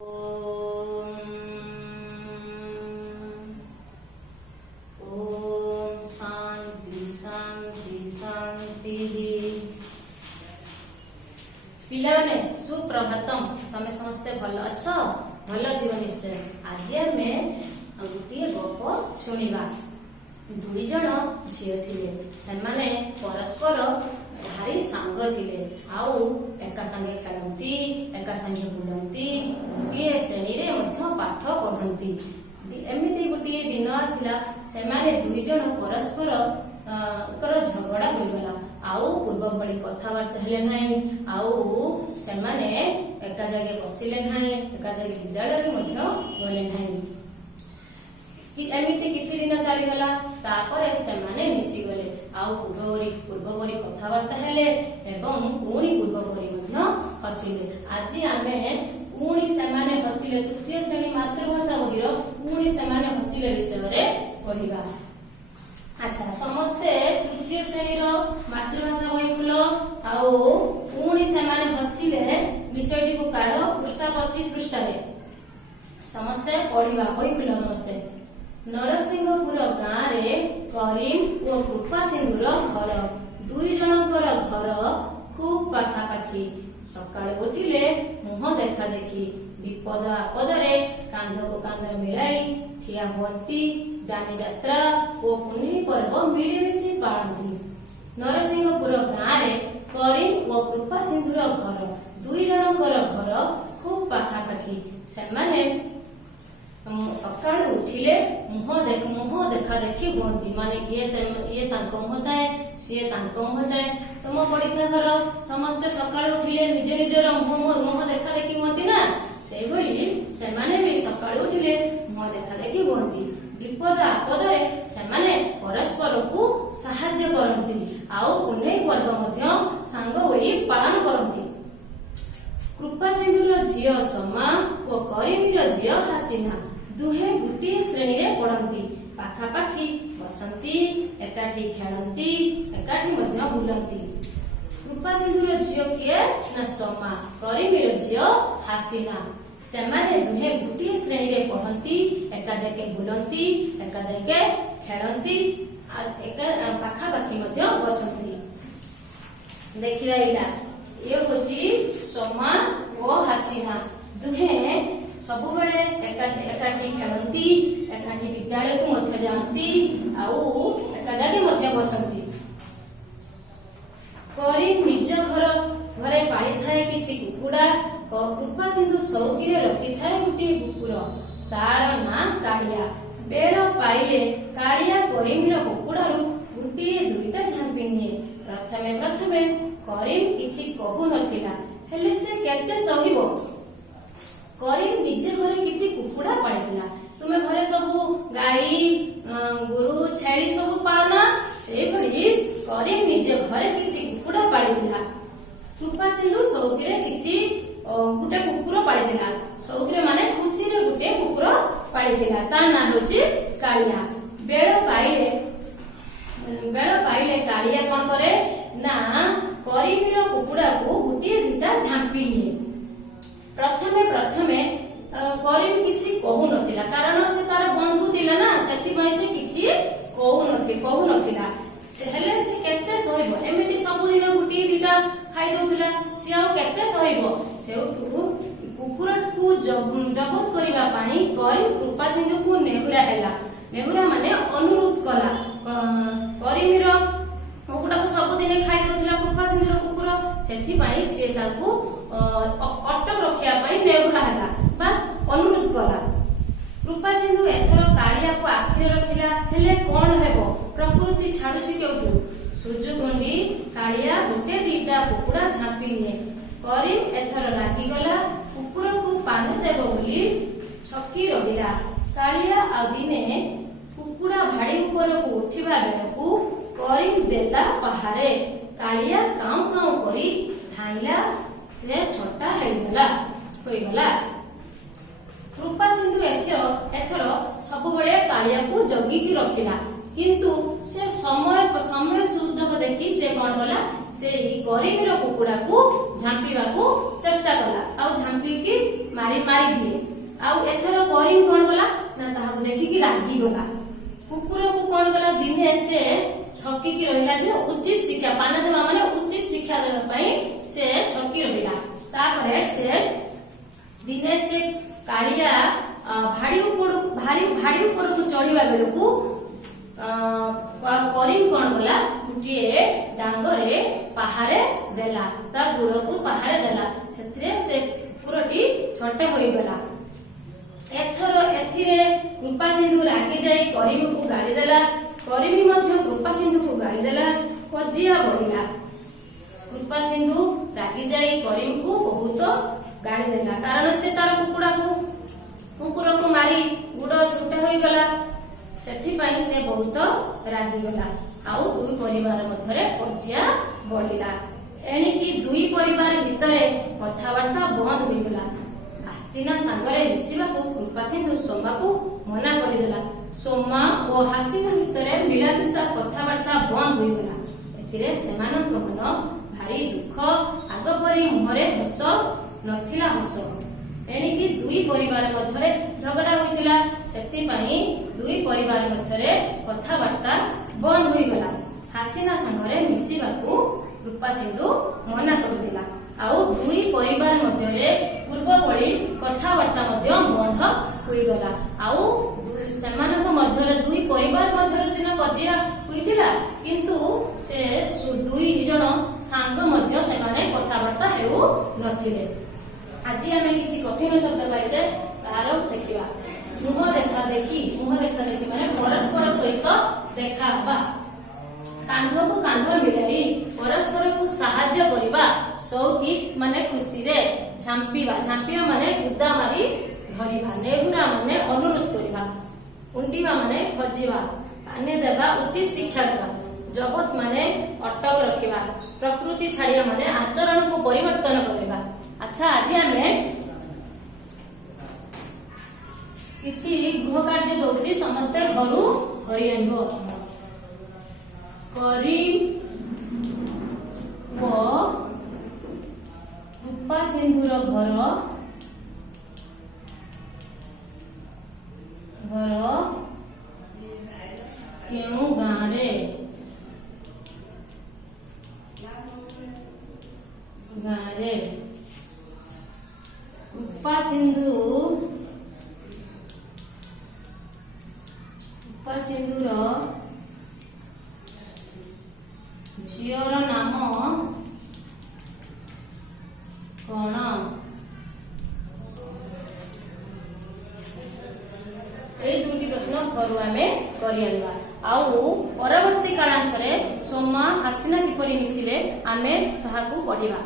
ओम शांति शांति शांति। पिलाने सुप्रभातम। तमे समस्ते भल अच्छ भल थी निश्चय। आज आम गोटे गप शुणा। दुई जन झील थिले सेमाने परस्पर भारी सांग थिले। आउ एका संगे खेलती एका संगे बुलती गोटे श्रेणी रे मध्य पाठ पढ़ती। एमिति गोटे दिन आसिला सेमाने दुई जन परस्पर कर झगड़ा होइगला। आउ पूर्व भली कथबार्ता हेले नाही। आउ सेमाने एका जगह बसिले नाही, एका जगह विद्यालय मध्य गले नाही। एमिति किछि दिन चलीगला। तापरे सेमाने मिसी गले। आउ पूर्वपरी कथबार्ता हेले एवं पुणी पूर्वपरी मध्य हसिले। आज आमे पुणी सेमाने हसिले तृतीय श्रेणी मातृभाषा बहिर पुणी सेमाने हसिले विषय रे पढ़िबा। अच्छा, समस्ते तृतीय श्रेणी मातृभाषा बहि खुल। आउ पुणी सेमाने हसिले विषयटी को काढ पृष्ठा 25 पृष्ठा रे समस्ते पढ़िबा। बहि खुल समस्ते। नरसिंहपुर गाँ रे करीम और कृपा सिंधुर घर। दुई जनकर घर खूब पाखापाखी। सकाळे उठिले मुह देखा देखी। विपद आपदरे कांध को कांध मिलाई ठिया हुअंती। जानी जात्रा और पुण्य पर्व मिलिमिशि पाळंती। नरसिंहपुर गाँ रे करीम और कृपा सिंधुर घर। दुई जनकर घर खूब पाखापाखी। सेमाने सकाळ उठिले मुह देखा देखी हुअंती। माने ये तांको मुह चाहे सीए तांको मुह चाहे। तुम पड़िशा घर समस्ते सकाळ उठिले निज निजर मुह देखा देखी हुअंती ना। से भली सेमाने भी सकाळ उठिले मुह देखा देखी हुअंती। विपद आपदरे सेमाने परस्पर को साहाय्य करंती। आउ पुण्य पर्व मध्य सांग होई पालन करंती। कृपा सिंधुर झियो समा और करीमीर झियो हासिना। दुहे गोटे श्रेणी रे पढ़ती। पाखापाखी बसंती, एकाठी खेलती, एकाठी मध्य बुलती। कृपा सिंधुर झियो किए ना समा, करीमीर झियो हासिना। सेमाने दुहे गोटे श्रेणी रे पढ़ती, एका जगे बुलती, एका जगे खेलती, एका पाखापाखी मध्य बसंती। देखिरा ये होची समा और हासिना। दुहे सबुबले एकाठी खेलती, एकाठी विद्यालय को मध्य जाती, आउ एका जगे मध्य बसंती। करीम निज घरे पाली थाए किछि कुकुड़ा। कृपा सिंधु सौकी रे रखी थाए गोटे कुकुर। तार ना कालिया। बेड़ पाइले कालिया करीमीर कुकुड़ारू गोटे दुईटा झांपी निए। प्रथमे करीम किछि कहु नथिला, हेले से केते सहिबो। करीम निजे घरे किछि कुकुड़ा पालिथिला। तुमे घरे सबु गाई गुरु छेड़ी सबु पालना। से भली करीम निजे घरे किछि कुकुड़ा पालिथिला। कृपा सिंधु सौकी रे किछि गुटे कुकुर पालिथिला। सौकी रे माने खुशी रे गुटे कुकुर पालिथिला। ता ना होची कालिया। बेळ पाइले कालिया कोन करे ना करीमीर कुकुड़ा को गुटे दुटा झांपी निए। प्रथमे करीम किछि कहु नथिला, कारण से तार बंधु थिला ना। सेथि पई से किछि कहु नथिला। से हेले से केते सहिबो। एमिति सब दिन गुटी दुटा खाइ दोथिला। से आ केते सहिबो। सेउटु कुकुर को जबत करिबा पानी करीम कृपा सिंधु को नेहुरा हेला। नेहुरा माने अनुरोध कला। करीमीर कुकुड़ा को सब दिन खाइ दोथिला कृपा सिंधुर कुकुर। सेथि पई से ताको अटक रखिया पाई नेहुरा हेला बा अनुरोध कला। कृपा सिंधु एथर कालिया को आखिरे रखिला। हेले कोन हेबो, प्रकृति छाडुछि केउटु। सुजुगुंडी कालिया गुटे दीटा कुकुड़ा झांपी निए। करीम एथर लागी गला। कुकुर को पानी देबो बोली छकी रहिला। कालिया आ दिने कुकुड़ा भाड़ी ऊपर को उठिबा बेलकू करीम देला पहारे। कालिया काउ काउ करी धाइला। से छोटा होइगला। कृपा सिंधु एथर सबुबले कालिया को जगिकी रखिला। किंतु से समय सुযোଗ देखि से कौन गला से करीमीर कुकुड़ा को झांपीवा को चेष्टा कला आ झांपी की मारी दिए आउ एथर करीम कौन गला ना ताहाको देखि कि रागी गला कुकुर को कौन गला दिने से छकी की रहिला जे उचित शिक्षा पाना देवा माने उचित शिक्षा देवा पई से छकी रहिला तापरे से दिने से कालिया भाड़ी ऊपर को चढ़िबा बेलକୁ करीम कौन गला गुटिए डांगरे पहारे देला ता गुड़ को पहारे देला सेथिरे से कुकुरटी छोटे होई गला एथिरे कृपा सिंधु रागी जाई करीम को गाड़ी देला करीमी मध्य कृपा सिंधु को गाड़ी देला कजिया बढ़िला कृपा सिंधु रागी जाई करीम को बहुत गाड़ी देला कारण से तार कुकुर को मारी गुड़ छोटे होई गला सेथिपाई से बहुत रागी गला आउ दुई परिवार मध्यरे कजिया बढ़िला एणिकी दुई परिवार भितरे कथावार्ता बंद होई गला हासीना सांगरे मिसिबा को कृपा सिंधु सोमा को मना करदेला सोमा और हासीना भितरे मिलामिशा कथावार्ता बंद होई गला एथिरे सेमानक मन भारी दुख आग परी मुहरे हस नथिला हस एणिकी दुई परिवार मध्यरे झगड़ा होइतिला सेतिपाई दुई परिवार मध्यरे कथावार्ता बंद होई गला हासीना संगरे मिसिबा को कृपा सिंधु मना करदेला आउ दुई परिवार मध्यरे पूर्व भली कथावार्ता मध्य बंद होई गला आउ सेमानक मध्यरे दुई परिवार मध्यरे सिना कजिया होइतिला किंतु से दुई जण सांग मध्य सेमाने कथावार्ता हेउ नथिले आज आम किसी कठिन शब्द पाइचे तार देखा मुह देखा देखी माने परस्पर सहित देखा कांध को कांध मिलाई परस्पर को साहाय्य करबा सौकी माने खुशी रे झांपीवा माने गुदा मारी धरिबा नेहुरा माने अनुरोध करबा उंडीवा माने खोजिबा काने देबा उचित शिक्षा देबा जगत माने अटक रखिबा प्रकृति छाड़िया माने आचरण को परिवर्तन करबा अच्छा आज हमें किछि गृह कार्य दउची समस्त घरु करि आनिबो करीम व कृपा सिंधुर घर केउ गाँ रे कृपा सिंधुर झीर नाम कौन ए दुटी प्रश्न घर आमे करि आनिबा आउ परवर्ती कालांशरे सोमा हासीना किपरि मिसिले आमे ताहाकू पढिबा।